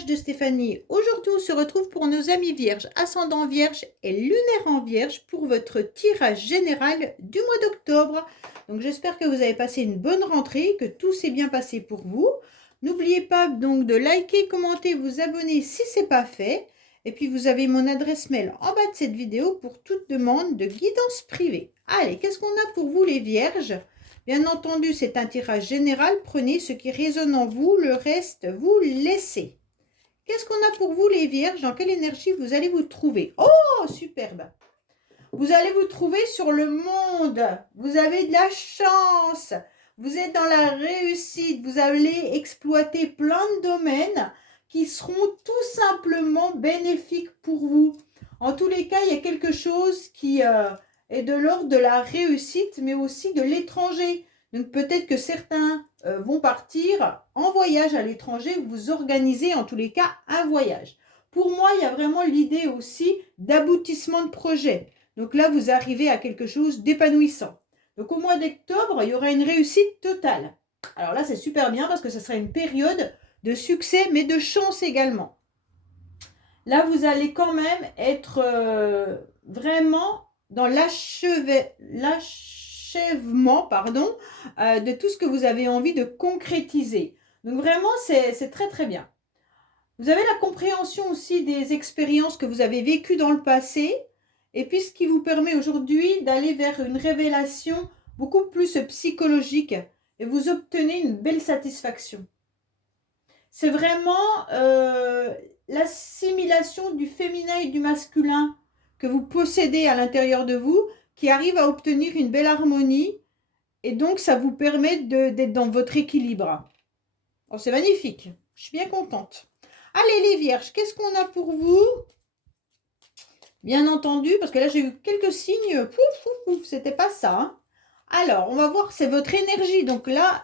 message de Stéphanie. Aujourd'hui, on se retrouve pour nos amis vierges, ascendant vierge et lunaire en vierge pour votre tirage général du mois d'octobre. Donc, j'espère que vous avez passé une bonne rentrée, que tout s'est bien passé pour vous. N'oubliez pas donc de liker, commenter, vous abonner si ce n'est pas fait. Et puis, vous avez mon adresse mail en bas de cette vidéo pour toute demande de guidance privée. Allez, qu'est-ce qu'on a pour vous les vierges ? Bien entendu, c'est un tirage général. Prenez ce qui résonne en vous, le reste, vous laissez. Qu'est-ce qu'on a pour vous, les vierges? Dans quelle énergie vous allez vous trouver? Oh, superbe! Vous allez vous trouver sur le monde. Vous avez de la chance. Vous êtes dans la réussite. Vous allez exploiter plein de domaines qui seront tout simplement bénéfiques pour vous. En tous les cas, il y a quelque chose qui est de l'ordre de la réussite, mais aussi de l'étranger. Donc peut-être que certains vont partir en voyage à l'étranger, vous organisez en tous les cas un voyage. Pour moi, il y a vraiment l'idée aussi d'aboutissement de projet. Donc là, vous arrivez à quelque chose d'épanouissant. Donc au mois d'octobre, il y aura une réussite totale. Alors là, c'est super bien parce que ce sera une période de succès, mais de chance également. Là, vous allez quand même être vraiment dans l'achèvement, de tout ce que vous avez envie de concrétiser. Donc vraiment, c'est très très bien. Vous avez la compréhension aussi des expériences que vous avez vécues dans le passé, et puis ce qui vous permet aujourd'hui d'aller vers une révélation beaucoup plus psychologique, et vous obtenez une belle satisfaction. C'est vraiment l'assimilation du féminin et du masculin que vous possédez à l'intérieur de vous, qui arrive à obtenir une belle harmonie, et donc ça vous permet d'être dans votre équilibre. Oh, c'est magnifique, je suis bien contente. Allez les vierges, qu'est-ce qu'on a pour vous? Bien entendu, parce que là j'ai eu quelques signes, c'était pas ça. Hein. Alors, on va voir, c'est votre énergie. Donc là,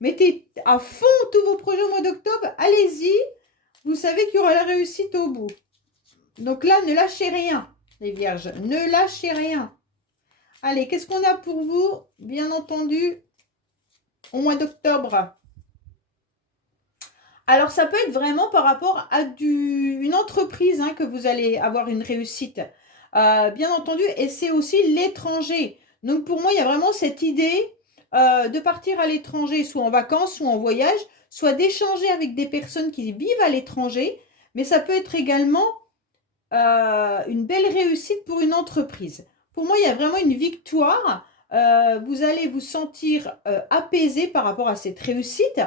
mettez à fond tous vos projets au mois d'octobre. Allez-y, vous savez qu'il y aura la réussite au bout. Donc là, ne lâchez rien, les vierges. Ne lâchez rien. Allez, qu'est-ce qu'on a pour vous? Bien entendu, au mois d'octobre. Alors, ça peut être vraiment par rapport à une entreprise hein, que vous allez avoir une réussite. Bien entendu, et c'est aussi l'étranger. Donc, pour moi, il y a vraiment cette idée de partir à l'étranger, soit en vacances, soit en voyage, soit d'échanger avec des personnes qui vivent à l'étranger. Mais ça peut être également une belle réussite pour une entreprise. Pour moi, il y a vraiment une victoire. Vous allez vous sentir apaisé par rapport à cette réussite.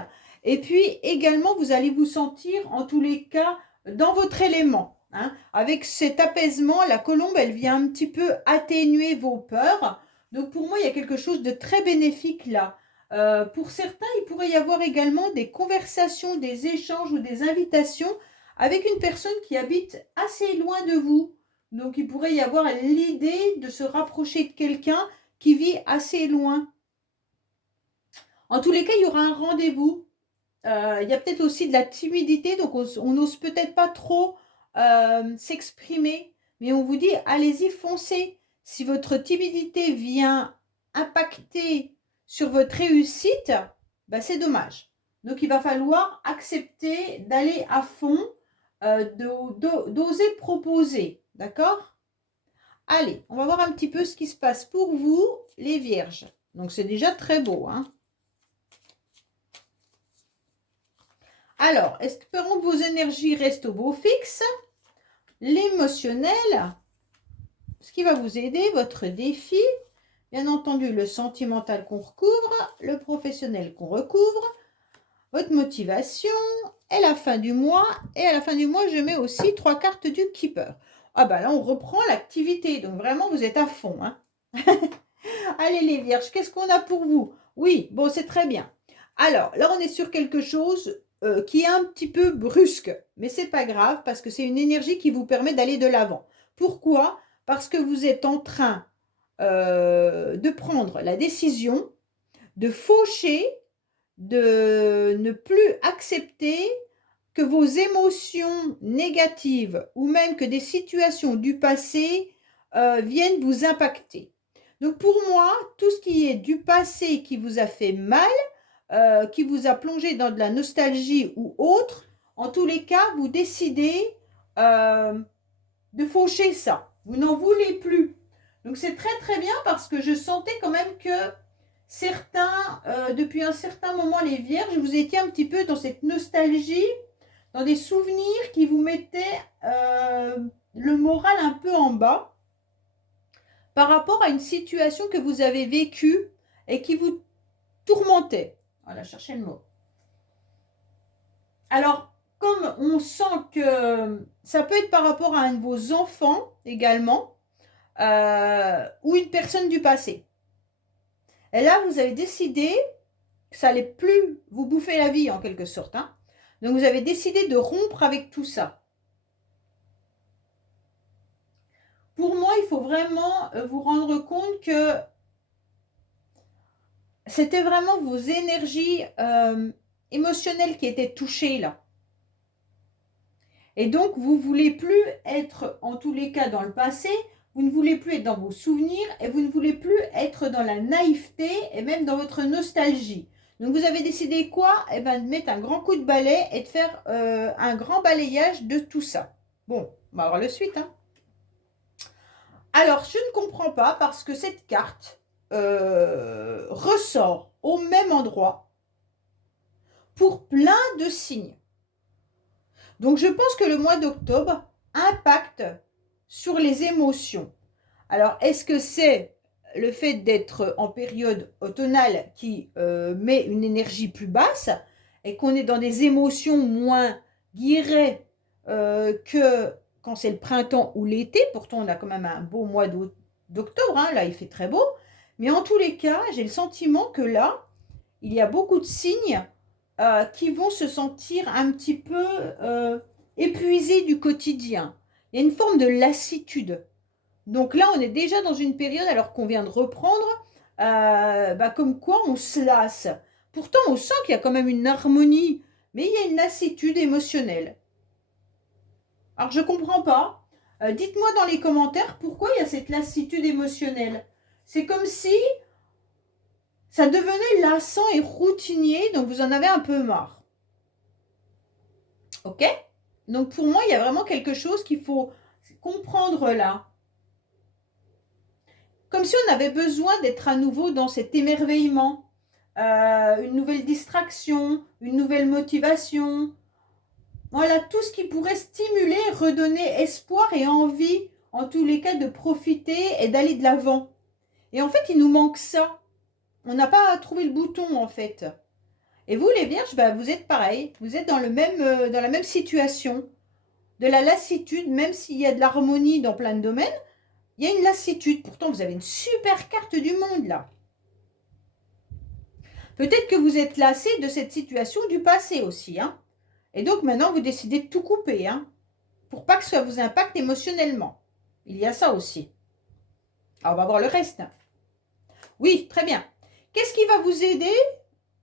Et puis également, vous allez vous sentir, en tous les cas, dans votre élément. Hein. Avec cet apaisement, la colombe, elle vient un petit peu atténuer vos peurs. Donc pour moi, il y a quelque chose de très bénéfique là. Pour certains, il pourrait y avoir également des conversations, des échanges ou des invitations avec une personne qui habite assez loin de vous. Donc il pourrait y avoir l'idée de se rapprocher de quelqu'un qui vit assez loin. En tous les cas, il y aura un rendez-vous. Il y a peut-être aussi de la timidité, donc on n'ose peut-être pas trop s'exprimer, mais on vous dit, allez-y, foncez. Si votre timidité vient impacter sur votre réussite, bah, c'est dommage. Donc, il va falloir accepter d'aller à fond, d'oser proposer, d'accord? Allez, on va voir un petit peu ce qui se passe pour vous, les vierges. Donc, c'est déjà très beau, hein? Alors, espérons que vos énergies restent au beau fixe. L'émotionnel, ce qui va vous aider, votre défi. Bien entendu, le sentimental qu'on recouvre, le professionnel qu'on recouvre, votre motivation, et la fin du mois. Et à la fin du mois, je mets aussi 3 cartes du Keeper. Ah bah là, on reprend l'activité. Donc vraiment, vous êtes à fond. Hein. Allez les vierges, qu'est-ce qu'on a pour vous? Oui, bon, c'est très bien. Alors, là, on est sur quelque chose qui est un petit peu brusque, mais c'est pas grave parce que c'est une énergie qui vous permet d'aller de l'avant. Pourquoi? Parce que vous êtes en train de prendre la décision de faucher, de ne plus accepter que vos émotions négatives ou même que des situations du passé viennent vous impacter. Donc pour moi, tout ce qui est du passé qui vous a fait mal, qui vous a plongé dans de la nostalgie ou autre, en tous les cas, vous décidez de faucher ça. Vous n'en voulez plus. Donc c'est très très bien parce que je sentais quand même que certains, depuis un certain moment, les vierges, vous étiez un petit peu dans cette nostalgie, dans des souvenirs qui vous mettaient le moral un peu en bas par rapport à une situation que vous avez vécue et qui vous tourmentait. Voilà, cherchez le mot. Alors, comme on sent que ça peut être par rapport à un de vos enfants également, ou une personne du passé. Et là, vous avez décidé que ça allait plus vous bouffer la vie en quelque sorte. Hein. Donc, vous avez décidé de rompre avec tout ça. Pour moi, il faut vraiment vous rendre compte que c'était vraiment vos énergies émotionnelles qui étaient touchées là. Et donc, vous ne voulez plus être, en tous les cas, dans le passé, vous ne voulez plus être dans vos souvenirs et vous ne voulez plus être dans la naïveté et même dans votre nostalgie. Donc, vous avez décidé quoi? Eh bien, de mettre un grand coup de balai et de faire un grand balayage de tout ça. Bon, on va voir le suite. Hein. Alors, je ne comprends pas parce que cette carte ressort au même endroit pour plein de signes. Donc, je pense que le mois d'octobre impacte sur les émotions. Alors, est-ce que c'est le fait d'être en période automnale qui met une énergie plus basse et qu'on est dans des émotions moins guirées que quand c'est le printemps ou l'été? Pourtant, on a quand même un beau mois d'octobre, hein, là, il fait très beau. Mais en tous les cas, j'ai le sentiment que là, il y a beaucoup de signes qui vont se sentir un petit peu épuisés du quotidien. Il y a une forme de lassitude. Donc là, on est déjà dans une période, alors qu'on vient de reprendre, comme quoi on se lasse. Pourtant, on sent qu'il y a quand même une harmonie, mais il y a une lassitude émotionnelle. Alors, je ne comprends pas. Dites-moi dans les commentaires pourquoi il y a cette lassitude émotionnelle. C'est comme si ça devenait lassant et routinier, donc vous en avez un peu marre. Ok? Donc pour moi, il y a vraiment quelque chose qu'il faut comprendre là. Comme si on avait besoin d'être à nouveau dans cet émerveillement, une nouvelle distraction, une nouvelle motivation. Voilà, tout ce qui pourrait stimuler, redonner espoir et envie, en tous les cas, de profiter et d'aller de l'avant. Et en fait, il nous manque ça. On n'a pas trouvé le bouton, en fait. Et vous, les vierges, vous êtes pareil. Vous êtes dans la même situation. De la lassitude, même s'il y a de l'harmonie dans plein de domaines, il y a une lassitude. Pourtant, vous avez une super carte du monde, là. Peut-être que vous êtes lassé de cette situation du passé aussi. Hein. Et donc, maintenant, vous décidez de tout couper. Hein, pour pas que ça vous impacte émotionnellement. Il y a ça aussi. Alors, on va voir le reste. Oui, très bien. Qu'est-ce qui va vous aider?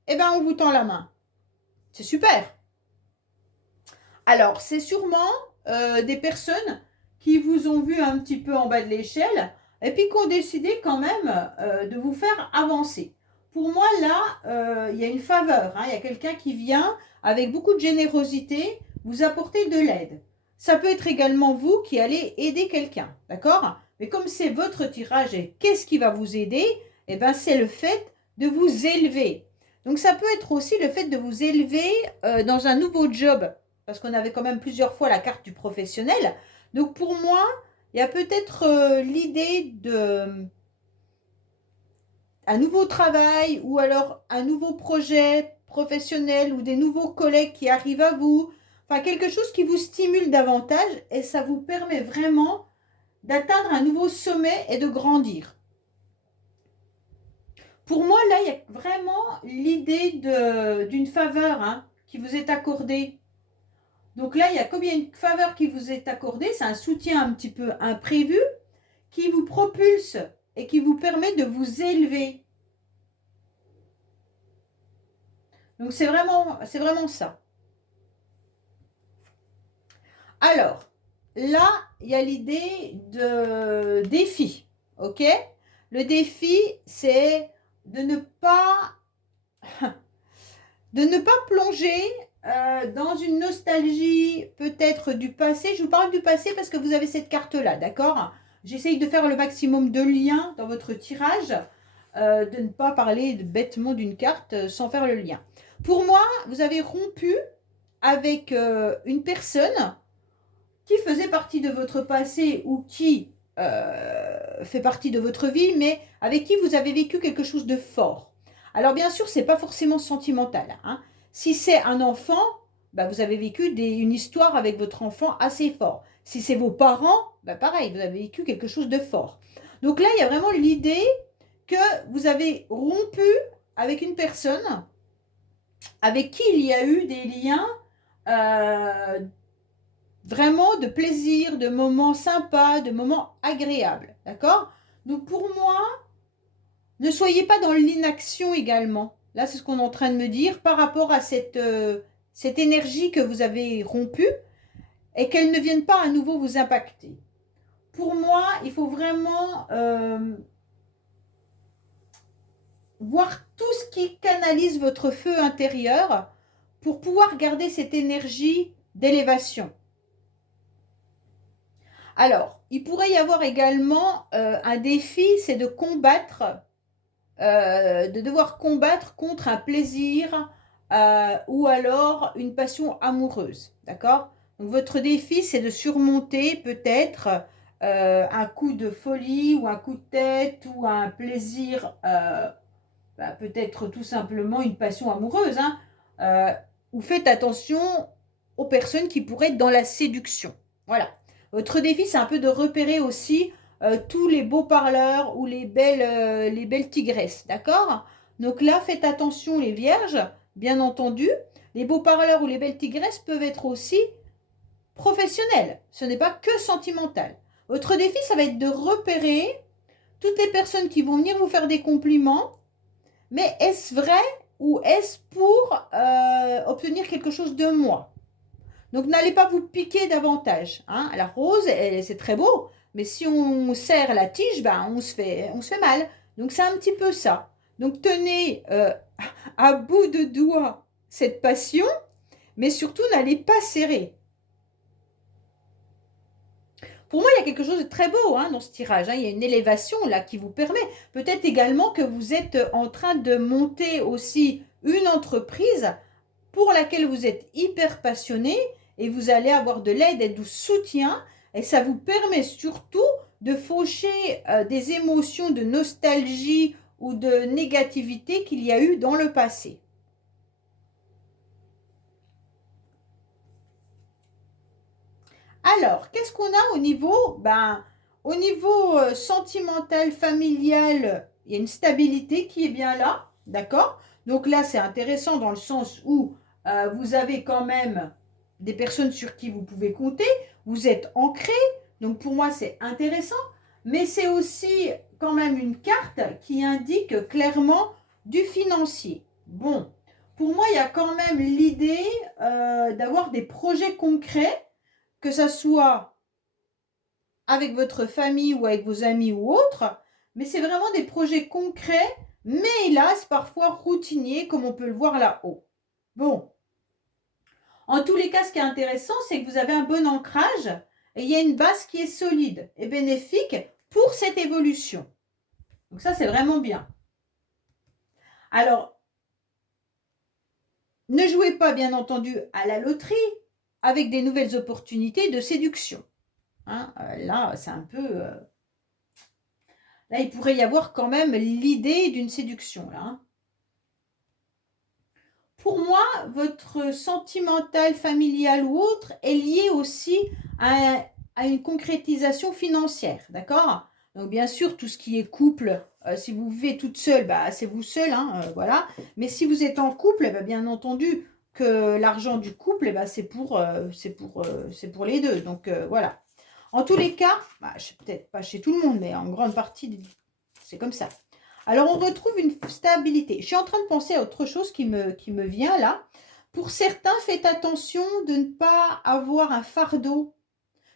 Eh bien, on vous tend la main. C'est super. Alors, c'est sûrement des personnes qui vous ont vu un petit peu en bas de l'échelle et puis qui ont décidé quand même de vous faire avancer. Pour moi, là, il y a une faveur. Hein, il y a quelqu'un qui vient avec beaucoup de générosité vous apporter de l'aide. Ça peut être également vous qui allez aider quelqu'un, d'accord? Mais comme c'est votre tirage et qu'est-ce qui va vous aider? Eh bien, c'est le fait de vous élever. Donc, ça peut être aussi le fait de vous élever dans un nouveau job parce qu'on avait quand même plusieurs fois la carte du professionnel. Donc pour moi, il y a peut-être l'idée de un nouveau travail ou alors un nouveau projet professionnel ou des nouveaux collègues qui arrivent à vous. Enfin, quelque chose qui vous stimule davantage et ça vous permet vraiment d'atteindre un nouveau sommet et de grandir. Pour moi, là, il y a vraiment l'idée d'une faveur hein, qui vous est accordée. Donc là, il y a combien une faveur qui vous est accordée? C'est un soutien un petit peu imprévu qui vous propulse et qui vous permet de vous élever. Donc c'est vraiment ça. Alors, là, il y a l'idée de défi. Ok? Le défi, c'est de ne pas plonger dans une nostalgie peut-être du passé. Je vous parle du passé parce que vous avez cette carte-là, d'accord? J'essaye de faire le maximum de liens dans votre tirage, de ne pas parler bêtement d'une carte sans faire le lien. Pour moi, vous avez rompu avec une personne qui faisait partie de votre passé ou qui fait partie de votre vie, mais avec qui vous avez vécu quelque chose de fort. Alors bien sûr, c'est pas forcément sentimental, hein. Si c'est un enfant, bah, vous avez vécu une histoire avec votre enfant assez fort. Si c'est vos parents, bah, pareil, vous avez vécu quelque chose de fort. Donc là, il y a vraiment l'idée que vous avez rompu avec une personne avec qui il y a eu des liens vraiment de plaisir, de moments sympas, de moments agréables. D'accord? Donc pour moi, ne soyez pas dans l'inaction également. Là, c'est ce qu'on est en train de me dire par rapport à cette énergie que vous avez rompue et qu'elle ne vienne pas à nouveau vous impacter. Pour moi, il faut vraiment voir tout ce qui canalise votre feu intérieur pour pouvoir garder cette énergie d'élévation. Alors, il pourrait y avoir également un défi, c'est de combattre, de devoir combattre contre un plaisir ou alors une passion amoureuse. D'accord? Donc, votre défi, c'est de surmonter peut-être un coup de folie ou un coup de tête ou un plaisir, peut-être tout simplement une passion amoureuse. Hein, ou faites attention aux personnes qui pourraient être dans la séduction. Voilà. Votre défi, c'est un peu de repérer aussi tous les beaux parleurs ou les belles tigresses, d'accord? Donc là, faites attention les vierges, bien entendu. Les beaux parleurs ou les belles tigresses peuvent être aussi professionnels. Ce n'est pas que sentimental. Votre défi, ça va être de repérer toutes les personnes qui vont venir vous faire des compliments, mais est-ce vrai ou est-ce pour obtenir quelque chose de moi? Donc n'allez pas vous piquer davantage. Hein. La rose, c'est très beau, mais si on serre la tige, ben, on se fait mal. Donc c'est un petit peu ça. Donc tenez à bout de doigts cette passion, mais surtout n'allez pas serrer. Pour moi, il y a quelque chose de très beau hein, dans ce tirage. Hein. Il y a une élévation là qui vous permet. Peut-être également que vous êtes en train de monter aussi une entreprise pour laquelle vous êtes hyper passionné et vous allez avoir de l'aide et du soutien et ça vous permet surtout de faucher des émotions de nostalgie ou de négativité qu'il y a eu dans le passé. Alors, qu'est-ce qu'on a au niveau au niveau sentimental, familial, il y a une stabilité qui est bien là, d'accord? Donc là, c'est intéressant dans le sens où vous avez quand même des personnes sur qui vous pouvez compter, vous êtes ancré, donc pour moi, c'est intéressant, mais c'est aussi quand même une carte qui indique clairement du financier. Bon, pour moi, il y a quand même l'idée d'avoir des projets concrets que ça soit avec votre famille ou avec vos amis ou autres, mais c'est vraiment des projets concrets, mais hélas, parfois routiniers, comme on peut le voir là-haut. Bon, en tous les cas, ce qui est intéressant, c'est que vous avez un bon ancrage et il y a une base qui est solide et bénéfique pour cette évolution. Donc ça, c'est vraiment bien. Alors, ne jouez pas, bien entendu, à la loterie avec des nouvelles opportunités de séduction. Hein, là, c'est un peu... là, il pourrait y avoir quand même l'idée d'une séduction, là. Hein. Pour moi, votre sentimental, familial ou autre est lié aussi à une concrétisation financière, d'accord? Donc, bien sûr, tout ce qui est couple, si vous vivez toute seule, bah, c'est vous seul, hein, voilà. Mais si vous êtes en couple, bah, bien entendu que l'argent du couple, bah, c'est pour les deux. Donc, voilà. En tous les cas, bah, peut-être pas chez tout le monde, mais en grande partie, c'est comme ça. Alors, on retrouve une stabilité. Je suis en train de penser à autre chose qui me vient là. Pour certains, faites attention de ne pas avoir un fardeau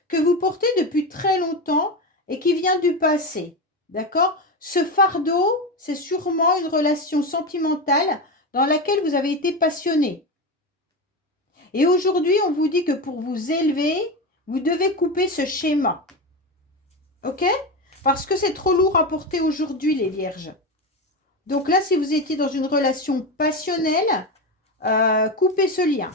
que vous portez depuis très longtemps et qui vient du passé. D'accord? Ce fardeau, c'est sûrement une relation sentimentale dans laquelle vous avez été passionné. Et aujourd'hui, on vous dit que pour vous élever, vous devez couper ce schéma. Ok? Parce que c'est trop lourd à porter aujourd'hui, les vierges. Donc là, si vous étiez dans une relation passionnelle, coupez ce lien.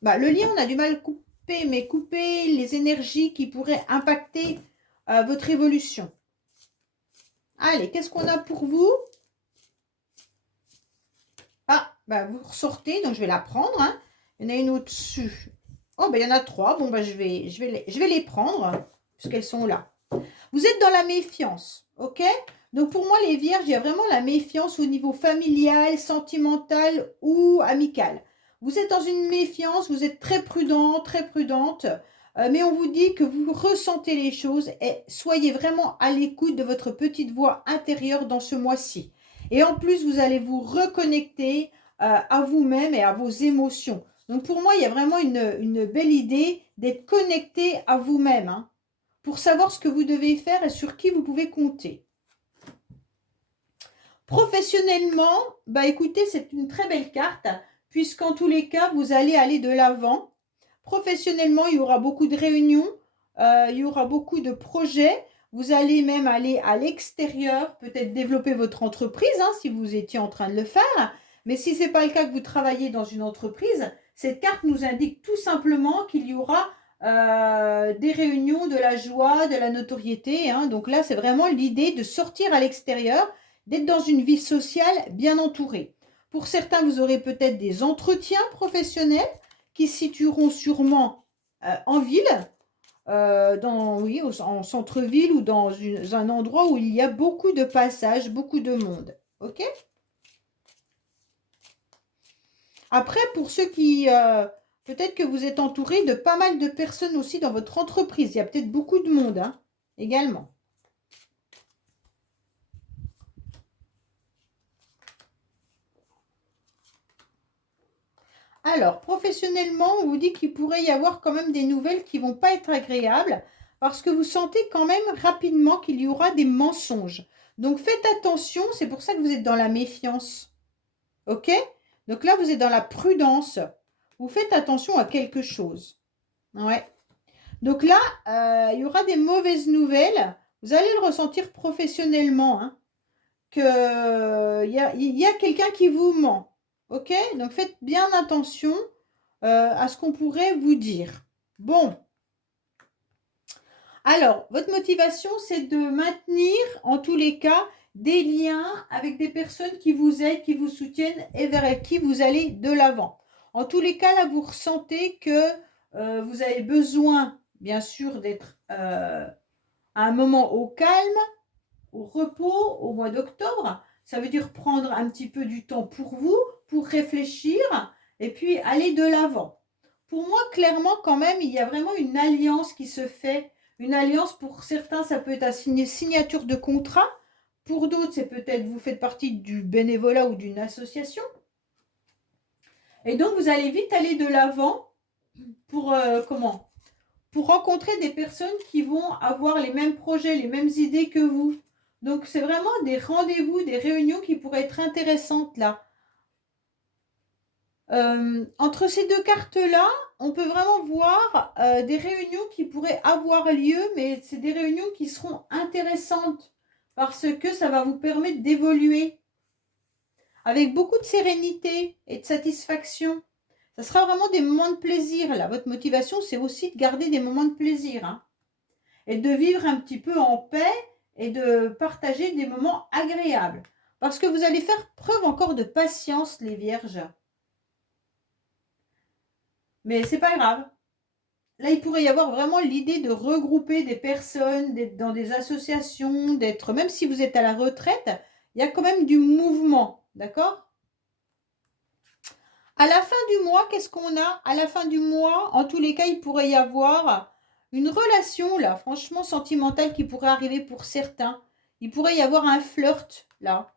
Bah, le lien, on a du mal à couper, mais couper les énergies qui pourraient impacter votre évolution. Allez, qu'est-ce qu'on a pour vous? Ah, bah, vous ressortez, donc je vais la prendre. Hein. Il y en a une au-dessus. Oh, bah, il y en a 3. Bon, bah, je vais les prendre, puisqu'elles sont là. Vous êtes dans la méfiance, ok? Donc, pour moi, les vierges, il y a vraiment la méfiance au niveau familial, sentimental ou amical. Vous êtes dans une méfiance, vous êtes très prudent, très prudente, mais on vous dit que vous ressentez les choses et soyez vraiment à l'écoute de votre petite voix intérieure dans ce mois-ci. Et en plus, vous allez vous reconnecter à vous-même et à vos émotions. Donc, pour moi, il y a vraiment une belle idée d'être connecté à vous-même, hein, pour savoir ce que vous devez faire et sur qui vous pouvez compter. Professionnellement, bah écoutez, c'est une très belle carte, puisqu'en tous les cas, vous allez aller de l'avant. Professionnellement, il y aura beaucoup de réunions, il y aura beaucoup de projets. Vous allez même aller à l'extérieur, peut-être développer votre entreprise, hein, si vous étiez en train de le faire. Mais si ce n'est pas le cas que vous travaillez dans une entreprise, cette carte nous indique tout simplement qu'il y aura des réunions, de la joie, de la notoriété. Hein. Donc là, c'est vraiment l'idée de sortir à l'extérieur, d'être dans une vie sociale bien entourée. Pour certains, vous aurez peut-être des entretiens professionnels qui se situeront sûrement en ville, en centre-ville ou dans un endroit où il y a beaucoup de passages, beaucoup de monde. Ok? Après, pour ceux qui... peut-être que vous êtes entouré de pas mal de personnes aussi dans votre entreprise. Il y a peut-être beaucoup de monde, hein, également. Alors, professionnellement, on vous dit qu'il pourrait y avoir quand même des nouvelles qui ne vont pas être agréables parce que vous sentez quand même rapidement qu'il y aura des mensonges. Donc, faites attention, c'est pour ça que vous êtes dans la méfiance. Ok? Donc là, vous êtes dans la prudence. Vous faites attention à quelque chose. Ouais. Donc là, il y aura des mauvaises nouvelles. Vous allez le ressentir professionnellement, hein, qu'il y a quelqu'un qui vous ment. Ok? Donc faites bien attention à ce qu'on pourrait vous dire. Bon. Alors, votre motivation, c'est de maintenir, en tous les cas, des liens avec des personnes qui vous aident, qui vous soutiennent et vers qui vous allez de l'avant. En tous les cas, là, vous ressentez que vous avez besoin, bien sûr, d'être à un moment au calme, au repos, au mois d'octobre. Ça veut dire prendre un petit peu du temps pour vous, pour réfléchir et puis aller de l'avant. Pour moi, clairement, quand même, il y a vraiment une alliance qui se fait. Une alliance, pour certains, ça peut être une signature de contrat. Pour d'autres, c'est peut-être vous faites partie du bénévolat ou d'une association. Et donc, vous allez vite aller de l'avant pour pour rencontrer des personnes qui vont avoir les mêmes projets, les mêmes idées que vous. Donc, c'est vraiment des rendez-vous, des réunions qui pourraient être intéressantes là. Entre ces deux cartes-là, on peut vraiment voir des réunions qui pourraient avoir lieu, mais c'est des réunions qui seront intéressantes parce que ça va vous permettre d'évoluer avec beaucoup de sérénité et de satisfaction. Ça sera vraiment des moments de plaisir là. Votre motivation, c'est aussi de garder des moments de plaisir, hein, et de vivre un petit peu en paix et de partager des moments agréables. Parce que vous allez faire preuve encore de patience, les vierges. Mais c'est pas grave. Là, il pourrait y avoir vraiment l'idée de regrouper des personnes, d'être dans des associations, d'être, même si vous êtes à la retraite, il y a quand même du mouvement, d'accord? À la fin du mois, qu'est-ce qu'on a? À la fin du mois, en tous les cas, il pourrait y avoir une relation, là, franchement sentimentale qui pourrait arriver pour certains. Il pourrait y avoir un flirt, là.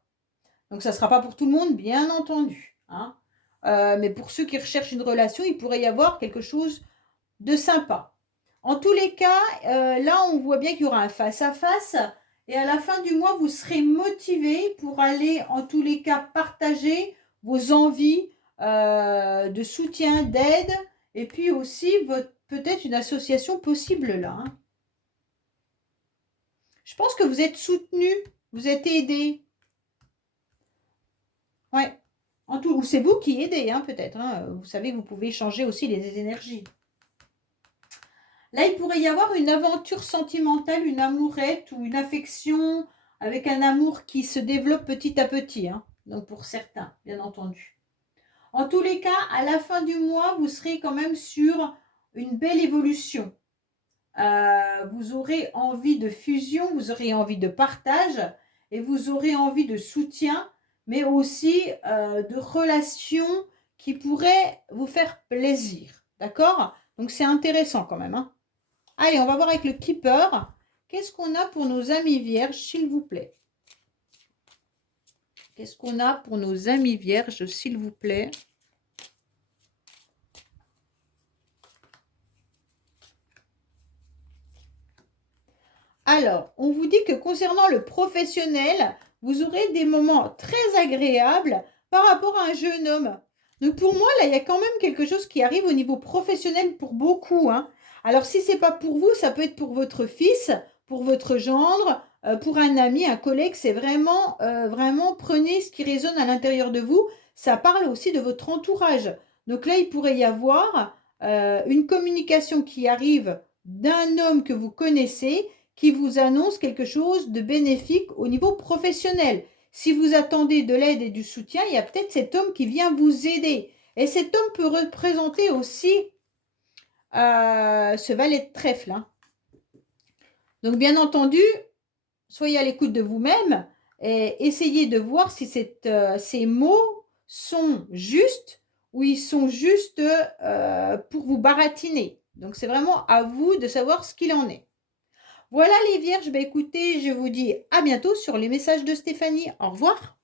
Donc, ça ne sera pas pour tout le monde, bien entendu, hein. Mais pour ceux qui recherchent une relation, il pourrait y avoir quelque chose de sympa. En tous les cas, là, on voit bien qu'il y aura un face-à-face. Et à la fin du mois, vous serez motivé pour aller, en tous les cas, partager vos envies, de soutien, d'aide, et puis aussi peut-être une association possible là. Hein. Je pense que vous êtes soutenu, vous êtes aidé. Ouais. En tout, ou c'est vous qui aidez, hein, peut-être. Hein. Vous savez, vous pouvez changer aussi les énergies. Là, il pourrait y avoir une aventure sentimentale, une amourette ou une affection avec un amour qui se développe petit à petit. Hein. Donc pour certains, bien entendu. En tous les cas, à la fin du mois, vous serez quand même sur une belle évolution. Vous aurez envie de fusion, vous aurez envie de partage et vous aurez envie de soutien, mais aussi de relations qui pourraient vous faire plaisir. D'accord? Donc c'est intéressant quand même. Hein. Allez, on va voir avec le Keeper. Qu'est-ce qu'on a pour nos amis vierges, s'il vous plaît? Qu'est-ce qu'on a pour nos amis vierges, s'il vous plaît? Alors, on vous dit que concernant le professionnel, vous aurez des moments très agréables par rapport à un jeune homme. Donc pour moi, là, il y a quand même quelque chose qui arrive au niveau professionnel pour beaucoup. Hein. Alors si ce n'est pas pour vous, ça peut être pour votre fils, pour votre gendre, pour un ami, un collègue. C'est vraiment, vraiment, prenez ce qui résonne à l'intérieur de vous. Ça parle aussi de votre entourage. Donc là, il pourrait y avoir une communication qui arrive d'un homme que vous connaissez qui vous annonce quelque chose de bénéfique au niveau professionnel. Si vous attendez de l'aide et du soutien, il y a peut-être cet homme qui vient vous aider. Et cet homme peut représenter aussi ce valet de trèfle. Hein. Donc, bien entendu, soyez à l'écoute de vous-même et essayez de voir si ces mots sont justes ou ils sont juste pour vous baratiner. Donc, c'est vraiment à vous de savoir ce qu'il en est. Voilà les vierges, écoutez, je vous dis à bientôt sur les messages de Stéphanie. Au revoir.